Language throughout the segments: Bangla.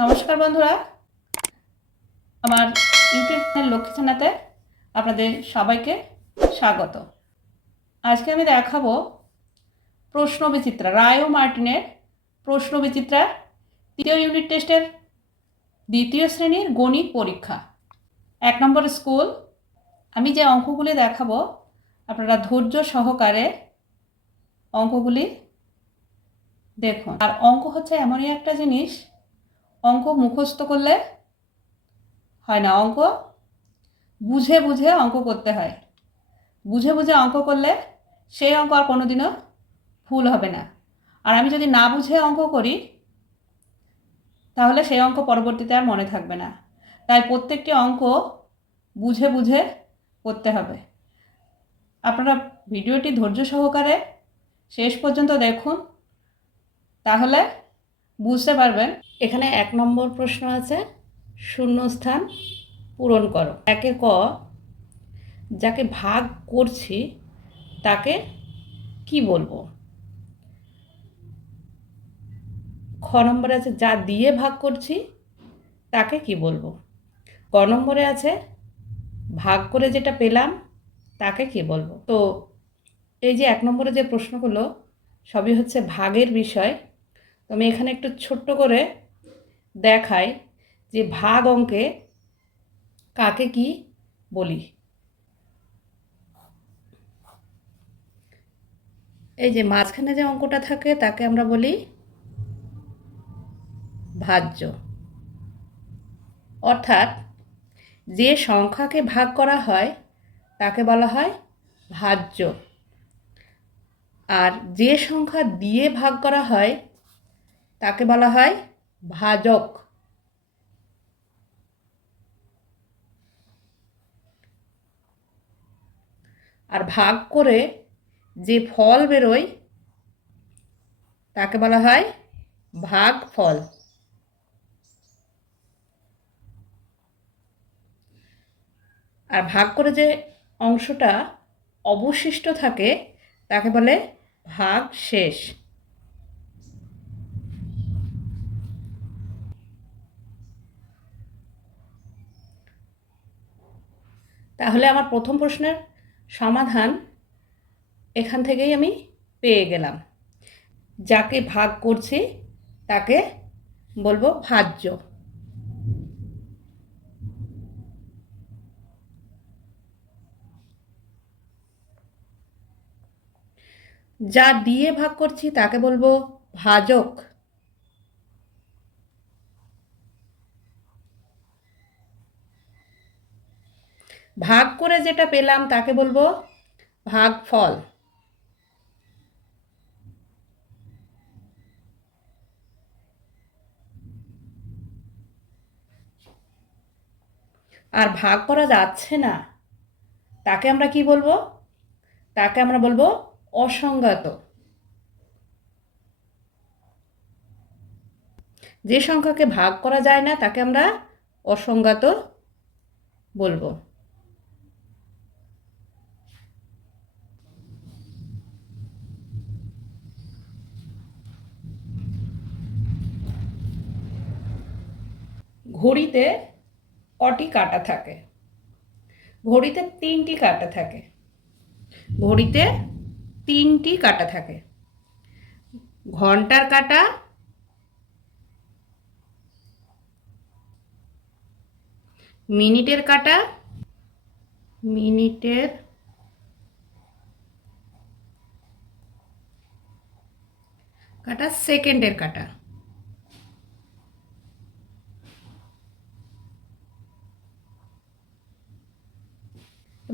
নমস্কার বন্ধুরা। আমার ইউটিউব চ্যানেল লক্ষ্মী ছানাতে আপনাদের সবাইকে স্বাগত। আজকে আমি দেখাবো প্রশ্ন বিচিত্রা, রায় ও মার্টিনের প্রশ্ন বিচিত্রার তৃতীয় ইউনিট টেস্টের দ্বিতীয় শ্রেণির গণিত পরীক্ষা। এক নম্বর স্কুল, আমি যে অঙ্কগুলি দেখাবো, আপনারা ধৈর্য সহকারে অঙ্কগুলি দেখুন। আর অঙ্ক হচ্ছে এমনই একটা জিনিস অঙ্ক মুখস্থ করলে হয় না। অঙ্ক বুঝে বুঝে অঙ্ক করতে হয়। বুঝে বুঝে অঙ্ক করলে সেই অঙ্ক আর কোনোদিনও ভুল হবে না। আর আমি যদি না বুঝে অঙ্ক করি, তাহলে সেই অঙ্ক পরবর্তীতে আর মনে থাকবে না। তাই প্রত্যেকটি অঙ্ক বুঝে বুঝে করতে হবে। আপনারা ভিডিওটি ধৈর্য সহকারে শেষ পর্যন্ত দেখুন। তাহলে বুঝতে পারবেন, এখানে এক নম্বর প্রশ্ন আছে, শূন্যস্থান পূরণ করো। একের ক, যাকে ভাগ করছি, তাকে কি বলব? খ নম্বরে আছে, যা দিয়ে ভাগ করছি, তাকে কি বলব? ক নম্বরে আছে, ভাগ করে যেটা পেলাম, তাকে কি বলব? তো এই যে এক নম্বরে যে প্রশ্নগুলো, সবই হচ্ছে ভাগের বিষয়। তো আমি এখানে একটু ছোট্ট করে দেখাই যে ভাগ অঙ্কে কাকে কি বলি। এই যে মাঝখানে যে অঙ্কটা থাকে তাকে আমরা বলি ভাজ্য। অর্থাৎ যে সংখ্যাকে ভাগ করা হয় তাকে বলা হয় ভাজ্য। আর যে সংখ্যা দিয়ে ভাগ করা হয় তাকে বলা হয় ভাজক। আর ভাগ করে যে ফল বেরোয়, তাকে বলা হয় ভাগ ফল। আর ভাগ করে যে অংশটা অবশিষ্ট থাকে, তাকে বলে ভাগ শেষ তাহলে আমার প্রথম প্রশ্নের সমাধান এখান থেকেই আমি পেয়ে গেলাম। যাকে ভাগ করছি, তাকে বলব ভাজ্য। যা দিয়ে ভাগ করছি, তাকে বলব ভাজক। ভাগ করে যেটা পেলাম, তাকে বলব ভাগ ফল। আর ভাগ করা যাচ্ছে না, তাকে আমরা কি বলব? তাকে আমরা বলব অসংগত যে সংখ্যাকে ভাগ করা যায় না, তাকে আমরা অসংগত বলব। ঘড়িতে কটি কাটা থাকে? ঘড়িতে তিনটি কাটা থাকে। ঘড়িতে তিনটি কাটা থাকে। ঘণ্টার কাটা মিনিটের কাটা মিনিটের কাটা সেকেন্ডের কাটা।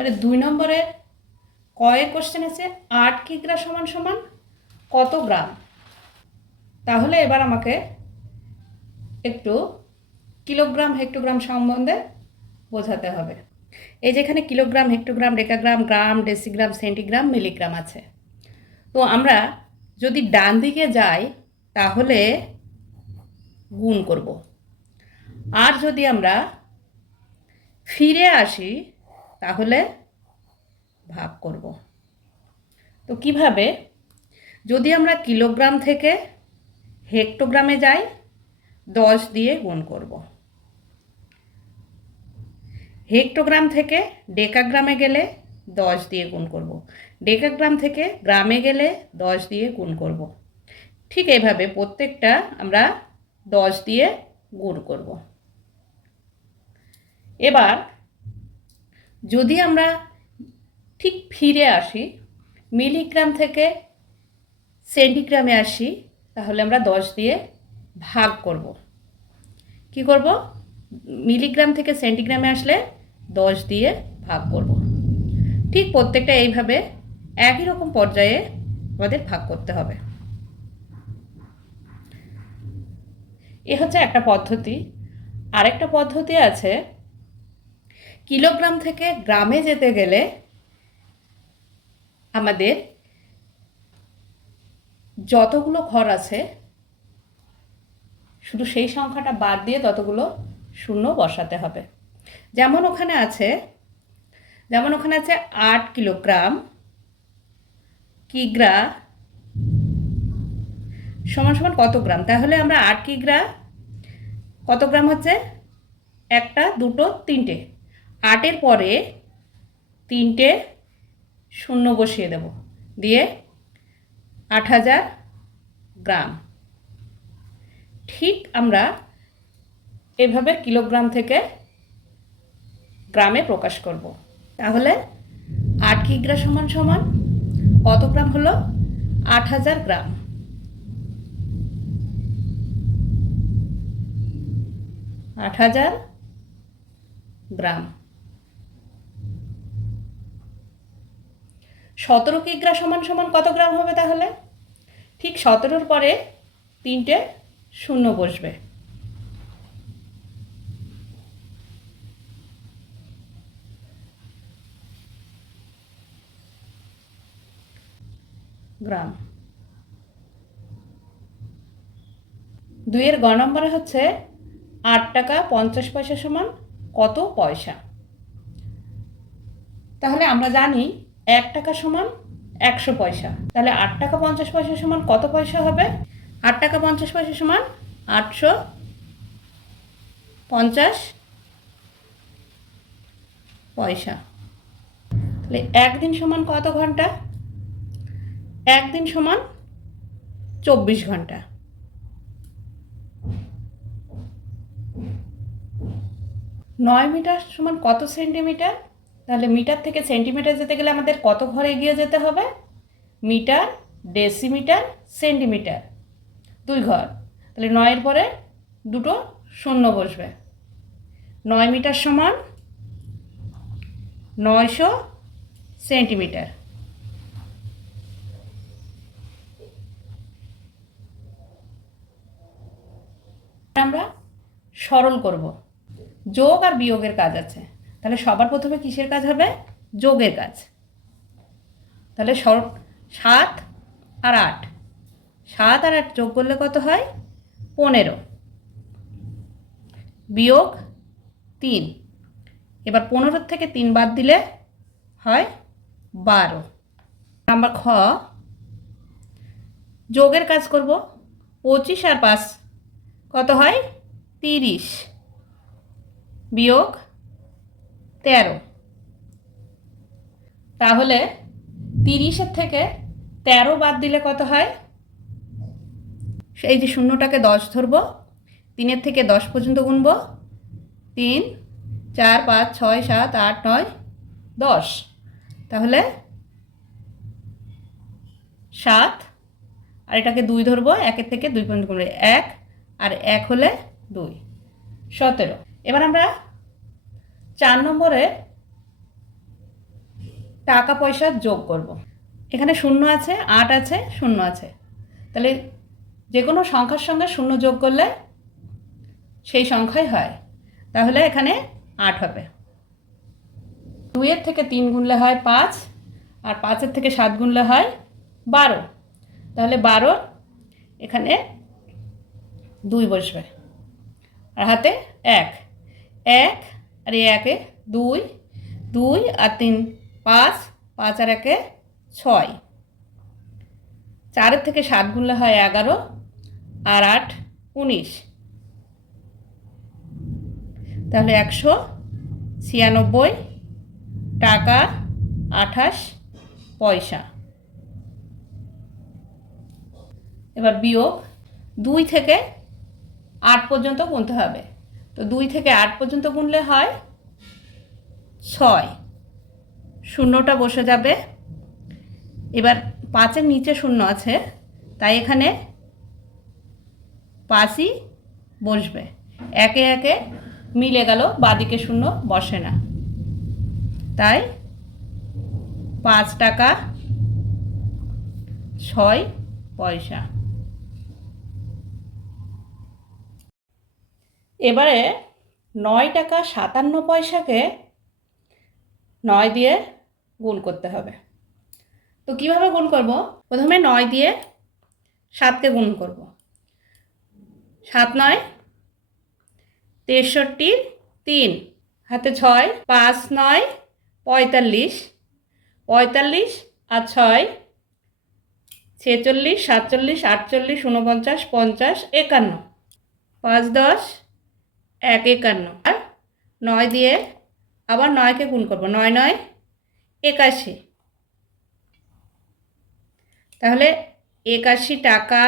এবারে দুই নম্বরে কয়ের কোশ্চেন আছে, আট কিগ্রা সমান সমান? কত গ্রাম? তাহলে এবার আমাকে একটু কিলোগ্রাম, হেক্টোগ্রাম সম্বন্ধে বোঝাতে হবে। এই যেখানে kilogram, hectogram decagram gram, decigram, centigram, milligram আছে। তো আমরা যদি ডান দিকে যাই, তাহলে গুণ করব। আর যদি আমরা ফিরে আসি তাহলে ভাগ করব। তো কীভাবে? যদি আমরা কিলোগ্রাম থেকে হেক্টোগ্রামে যাই, দশ দিয়ে গুণ করব। হেক্টোগ্রাম থেকে ডেকাগ্রামে গেলে দশ দিয়ে গুণ করব। ডেকাগ্রাম থেকে গ্রামে গেলে দশ দিয়ে গুণ করব। ঠিক এইভাবে প্রত্যেকটা আমরা দশ দিয়ে গুণ করব। এবার যদি আমরা ঠিক ফিরে আসি, মিলিগ্রাম থেকে সেন্টিগ্রামে আসি, তাহলে আমরা দশ দিয়ে ভাগ করব। কি করব? মিলিগ্রাম থেকে সেন্টিগ্রামে আসলে দশ দিয়ে ভাগ করব। ঠিক প্রত্যেকটা এইভাবে একই রকম পর্যায়ে আমাদের ভাগ করতে হবে। এ হচ্ছে একটা পদ্ধতি। আরেকটা পদ্ধতি আছে কিলোগ্রাম থেকে গ্রামে যেতে গেলে আমাদের যতগুলো ঘর আছে, শুধু সেই সংখ্যাটা বাদ দিয়ে ততগুলো শূন্য বসাতে হবে। যেমন ওখানে আছে, যেমন ওখানে আছে আট কিলোগ্রাম, কিগ্রা সমান সমান কত গ্রাম? তাহলে আমরা আট কিগ্রা, কত গ্রাম হচ্ছে? একটা, দুটো, তিনটে। আটের পরে তিনটে শূন্য বসিয়ে দেব। দিয়ে আট হাজার গ্রাম। ঠিক আমরা এভাবে কিলোগ্রাম থেকে গ্রামে প্রকাশ করব। তাহলে আট কিগ্রা সমান সমান কত গ্রাম হলো? আট হাজার গ্রাম। আট হাজার গ্রাম। সতেরো কিগ্রা সমান সমান কত গ্রাম হবে তাহলে? ঠিক সতেরোর পরে তিনটে শূন্য বসবে। গ্রাম। দুইয়ের গ নম্বরে হচ্ছে আট টাকা পঞ্চাশ পয়সা সমান কত পয়সা? তাহলে আমরা জানি এক টাকা সমান একশো পয়সা। তাহলে আট টাকা পঞ্চাশ পয়সা সমান কত পয়সা হবে? আট টাকা পঞ্চাশ পয়সা সমান আটশো পঞ্চাশ পয়সা। তাহলে একদিন সমান কত ঘণ্টা? একদিন সমান চব্বিশ ঘণ্টা। নয় মিটার সমান কত সেন্টিমিটার? তাহলে মিটার থেকে সেন্টিমিটার যেতে গেলে আমাদের কত ঘর এগিয়ে যেতে হবে? Metre, decimetre, centimetre. দুই ঘর। তাহলে নয়ের পরে দুটো শূন্য বসবে। নয় মিটার সমান নয়শো সেন্টিমিটার। আমরা সরল করব। যোগ আর বিয়োগের কাজ আছে। তাহলে সবার প্রথমে কিসের কাজ হবে? যোগের কাজ। তাহলে সাত আর আট। সাত আর আট যোগ করলে কত হয়? পনেরো। বিয়োগ তিন। এবার পনেরোর থেকে তিন বাদ দিলে হয় বারো। নাম্বার খ, যোগের কাজ করব। পঁচিশ আর পাঁচ কত হয়? তিরিশ। বিয়োগ তেরো। তাহলে তিরিশের থেকে তেরো বাদ দিলে কত হয়? এই যে শূন্যটাকে দশ ধরবো, তিনের থেকে দশ পর্যন্ত গুনব, তিন, চার, পাঁচ, ছয়, সাত, আট, নয়, দশ। তাহলে সাত, আর এটাকে দুই ধরবো, একের থেকে দুই পর্যন্ত গুনবো, এক, আর এক হলে দুই। সতেরো। এবার আমরা চার নম্বরে টাকা পয়সা যোগ করব। এখানে শূন্য আছে, আট আছে, শূন্য আছে। তাহলে যে কোনো সংখ্যার সঙ্গে শূন্য যোগ করলে সেই সংখ্যাই হয়। তাহলে এখানে আট হবে। দুইয়ের থেকে তিন গুনলে হয় পাঁচ, আর পাঁচের থেকে সাত গুনলে হয় বারো। তাহলে বারো এখানে দুই বসবে। আর হাতে এক। এক আর এই একে দুই দুই আর তিন, পাঁচ পাঁচ আর একে ছয়। চারের থেকে সাত গুনলে হয় এগারো আর আট উনিশ। তাহলে একশো ছিয়ানব্বই টাকা আঠাশ পয়সা। এবার বিয়োগ দুই থেকে আট পর্যন্ত গুনতে হবে। তো দুই থেকে আট পর্যন্ত গুনলে হয় ছয়। শূন্যটা বসে যাবে। এবার পাঁচের নিচে শূন্য আছে, তাই এখানে পাঁচই বসবে। একে একে মিলে গেল, বাদিকে শূন্য বসে না। তাই পাঁচ টাকা, ছয় পয়সা। এবারে নয় টাকা সাতান্ন পয়সাকে নয় দিয়ে গুণ করতে হবে। তো কীভাবে গুণ করব? প্রথমে নয় দিয়ে সাতকে গুণ করব। সাত নয়, তেষট্টি তিন, হাতে ছয়, পাঁচ নয়, পঁয়তাল্লিশ পঁয়তাল্লিশ আর ছয়, ছেচল্লিশ, সাতচল্লিশ, আটচল্লিশ, ঊনপঞ্চাশ, পঞ্চাশ, একান্ন। পাঁচ দশ এক একান্ন। আর নয় দিয়ে আবার নয়কে গুণ করব। নয় নয়, একাশি। তাহলে একাশি টাকা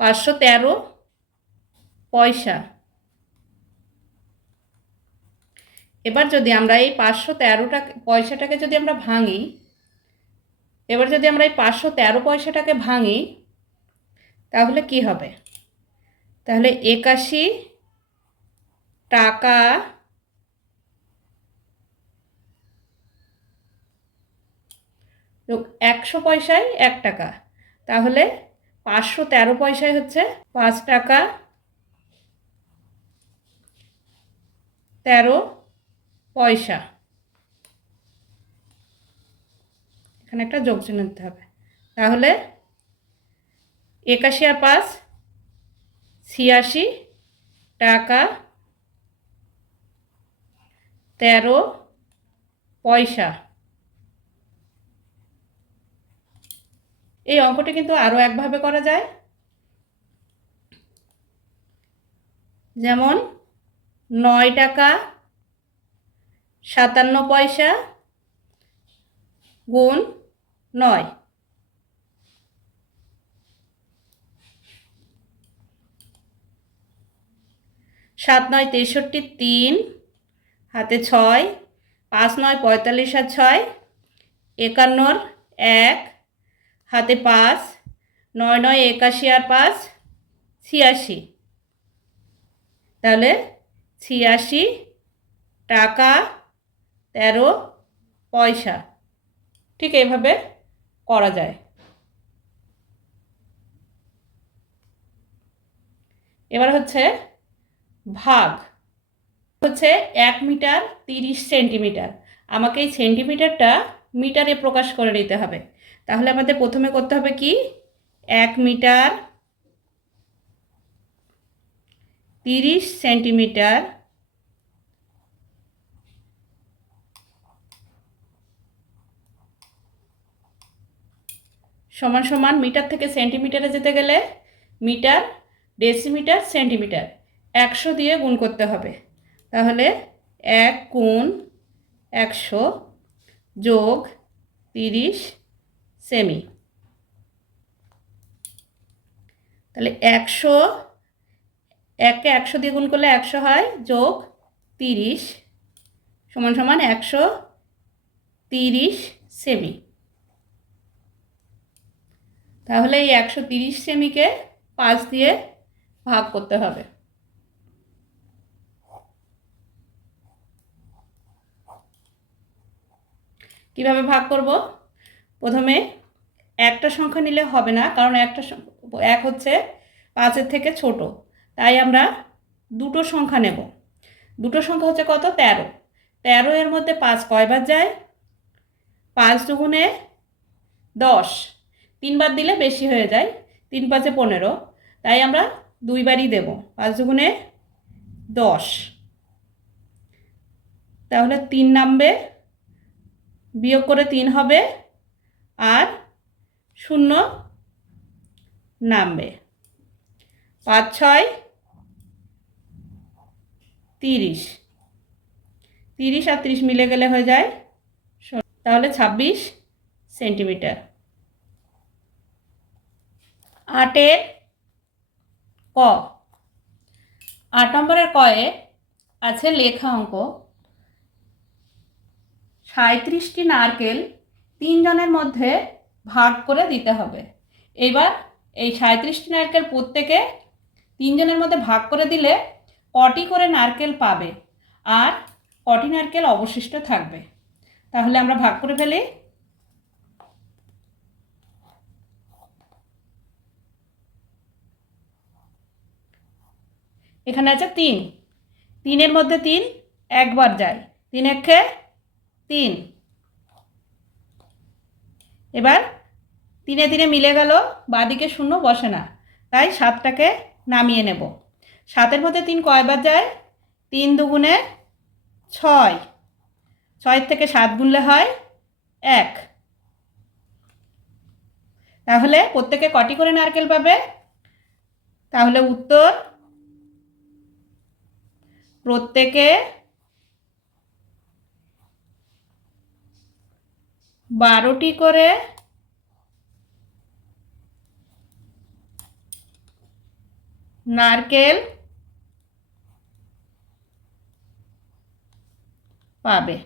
পাঁচশো তেরো পয়সা। এবার যদি আমরা এই পাঁচশো তেরোটা পয়সাটাকে যদি আমরা ভাঙি, এবার যদি আমরা এই পাঁচশো তেরো পয়সাটাকে ভাঙি তাহলে কি হবে? তাহলে একাশি টাকা একশো পয়সায় এক টাকা। তাহলে পাঁচশো তেরো পয়সায় হচ্ছে পাঁচ টাকা। তেরো পয়সা। এখানে একটা যোগ চিহ্ন দিতে হবে। তাহলে একাশি আর পাঁচ, ছিয়াশি টাকা, তেরো পয়সা। এই অঙ্কটি কিন্তু আরও একভাবে করা যায়। যেমন, নয় টাকা, সাতান্ন পয়সা, গুণ নয়। সাত নয় তেষট্টি তিন, হাতে ছয়, পাঁচ নয় পঁয়তাল্লিশ আর ছয়, একান্নর এক, হাতে পাঁচ, নয় নয় একাশি আর পাঁচ, ছিয়াশি। তাহলে ছিয়াশি টাকা তেরো পয়সা। ঠিক এইভাবে করা যায়। এবার হচ্ছে ভাগ হচ্ছে এক মিটার তিরিশ সেন্টিমিটার। আমাকে এই সেন্টিমিটারটা মিটারে প্রকাশ করে নিতে হবে। তাহলে আমাদের প্রথমে করতে হবে কি? এক মিটার তিরিশ সেন্টিমিটার সমান সমান মিটার থেকে সেন্টিমিটারে যেতে গেলে মিটার ডেসিমিটার সেন্টিমিটার। একশো দিয়ে গুণ করতে হবে। তাহলে এক গুণ একশো যোগ তিরিশ সেমি। তাহলে একশো এককে একশো দিয়ে গুণ করলে একশো হয়, যোগ তিরিশ সমান সমান একশো তিরিশ সেমি। তাহলে এই একশো তিরিশ সেমিকে পাঁচ দিয়ে ভাগ করতে হবে। কীভাবে ভাগ করব? প্রথমে একটা সংখ্যা নিলে হবে না, কারণ একটা এক হচ্ছে পাঁচের থেকে ছোট। তাই আমরা দুটো সংখ্যা নেব। দুটো সংখ্যা হচ্ছে কত? তেরো। তেরো এর মধ্যে পাঁচ কয়বার যায়? পাঁচ দুগুণে দশ। তিনবার দিলে বেশি হয়ে যায়, তিন পাঁচে পনেরো। তাই আমরা দুইবারই দেব, পাঁচ দুগুণে দশ। তাহলে তিন নামবে বিয়োগ করে তিন হবে আর শূন্য নামবে। পাঁচ, ছয়, তিরিশ। তিরিশ আর তিরিশ মিলে গেলে হয়ে যায়। তাহলে ছাব্বিশ সেন্টিমিটার। আটের ক। আট নম্বরের কয়ে আছে লেখা অঙ্ক। সাঁত্রিশটি নারকেল তিনজনের মধ্যে ভাগ করে দিতে হবে। এবার এই সাঁত্রিশটি নারকেল প্রত্যেকে তিনজনের মধ্যে ভাগ করে দিলে কটি করে নারকেল পাবে আর কটি নারকেল অবশিষ্ট থাকবে। তাহলে আমরা ভাগ করে ফেলি। এখানে আছে তিন। তিনের মধ্যে তিন একবার যায়। তিন একে তিন। এবার তিনে তিনে মিলে গেল, বাদিকে শূন্য বসে না। তাই সাতটাকে নামিয়ে নেব। সাতের মধ্যে তিন কয়বার যায়? তিন দুগুণে ছয়। ছয় থেকে সাত গুনলে হয় এক। তাহলে প্রত্যেকে কটি করে নারকেল পাবে? তাহলে উত্তর, প্রত্যেকে বারোটি করে নারকেল পাবে।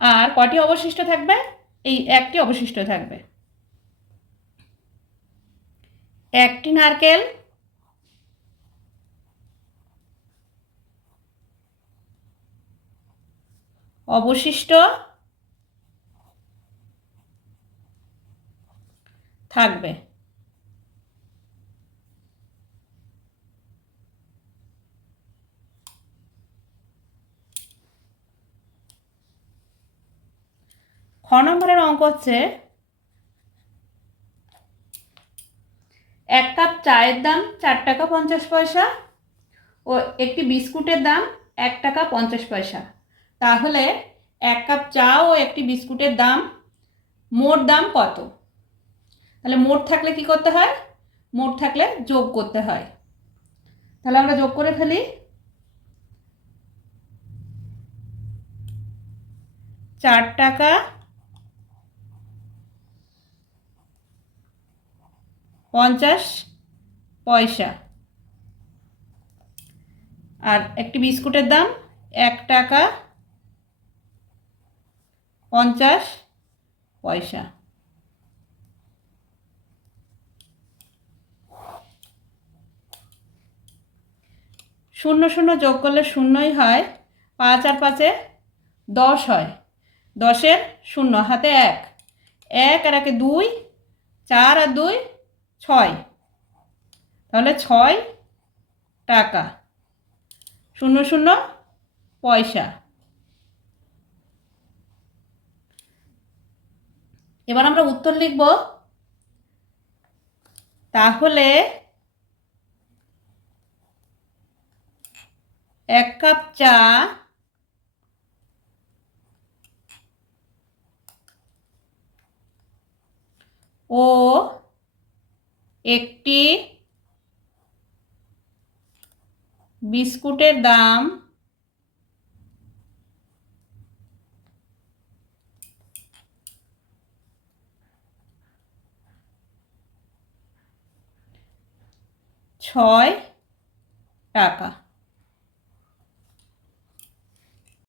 আর কটি অবশিষ্ট থাকবে? এই একটি অবশিষ্ট থাকবে। একটি নারকেল অবশিষ্ট থাকবে। খ নম্বরের অঙ্ক হচ্ছে, এক কাপ চায়ের দাম চার টাকা পঞ্চাশ পয়সা ও একটি বিস্কুটের দাম এক টাকা পঞ্চাশ পয়সা। তাহলে এক কাপ চা ও একটি বিস্কুটের দাম, মোট দাম কত? তাহলে মোট থাকলে কি করতে হয়? মোট থাকলে যোগ করতে হয়। তাহলে আমরা যোগ করে ফেলি। চার টাকা। পঞ্চাশ পয়সা। আর একটি বিস্কুটের দাম এক টাকা। পঞ্চাশ পয়সা। শূন্য শূন্য যোগ করলে শূন্যই হয়, পাঁচ আর পাঁচে দশ হয়। দশের শূন্য, হাতে এক। এক আর একে দুই, চার আর দুই, ছয়। তাহলে ছয় টাকা। শূন্য শূন্য পয়সা। এবার আমরা উত্তর লিখব। তাহলে এক কাপ চা ও একটি বিস্কুটের দাম ছয় টাকা।